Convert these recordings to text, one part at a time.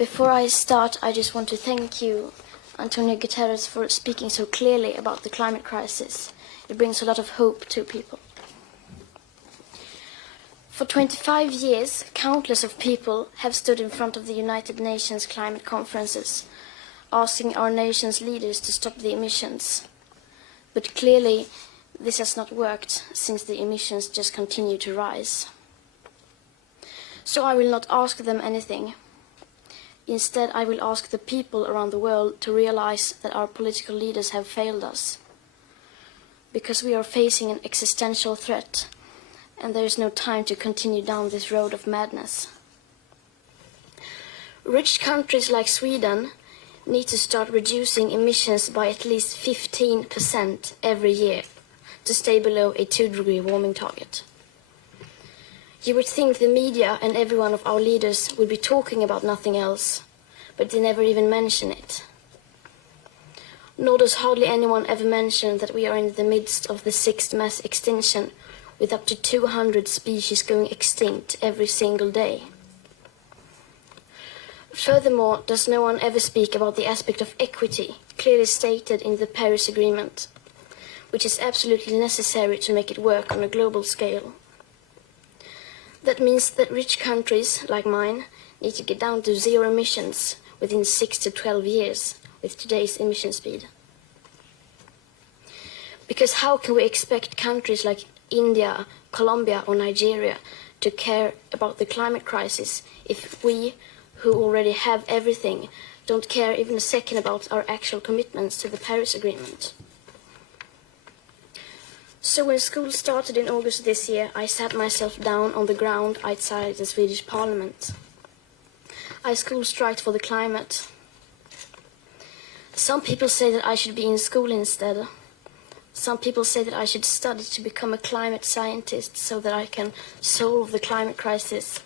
Before I start, I just want to thank you, Antonio Guterres, for speaking so clearly about the climate crisis. It brings a lot of hope to people. For 25 years, countless of people have stood in front of the United Nations climate conferences, asking our nation's leaders to stop the emissions. But clearly, this has not worked, since the emissions just continue to rise. So I will not ask them anything. Instead, I will ask the people around the world to realize that our political leaders have failed us. Because we are facing an existential threat, and there is no time to continue down this road of madness. Rich countries like Sweden need to start reducing emissions by at least 15% every year to stay below a 2-degree warming target. You would think the media and every one of our leaders would be talking about nothing else, but they never even mention it. Nor does hardly anyone ever mention that we are in the midst of the 6th mass extinction, with up to 200 species going extinct every single day. Furthermore, does no one ever speak about the aspect of equity, clearly stated in the Paris Agreement, which is absolutely necessary to make it work on a global scale. That means that rich countries, like mine, need to get down to 0 emissions within 6 to 12 years with today's emission speed. Because how can we expect countries like India, Colombia or Nigeria to care about the climate crisis if we, who already have everything, don't care even a second about our actual commitments to the Paris Agreement? So when school started in August this year, I sat myself down on the ground outside the Swedish Parliament. I school striked for the climate. Some people say that I should be in school instead. Some people say that I should study to become a climate scientist so that I can solve the climate crisis.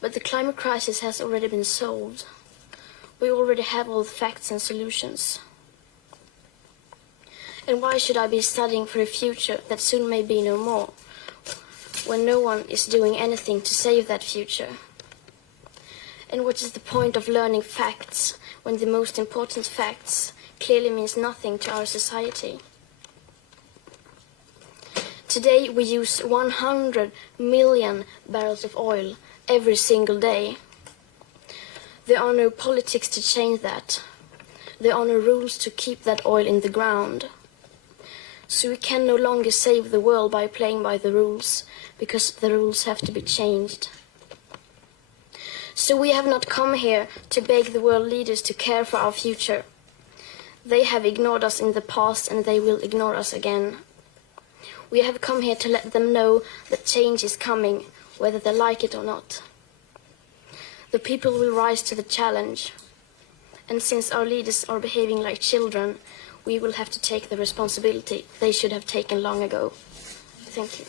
But the climate crisis has already been solved. We already have all the facts and solutions. And why should I be studying for a future that soon may be no more, when no one is doing anything to save that future? And what is the point of learning facts when the most important facts clearly means nothing to our society? Today we use 100 million barrels of oil every single day. There are no politics to change that. There are no rules to keep that oil in the ground. So we can no longer save the world by playing by the rules, because the rules have to be changed. So we have not come here to beg the world leaders to care for our future. They have ignored us in the past and they will ignore us again. We have come here to let them know that change is coming, whether they like it or not. The people will rise to the challenge. And since our leaders are behaving like children, we will have to take the responsibility they should have taken long ago. Thank you.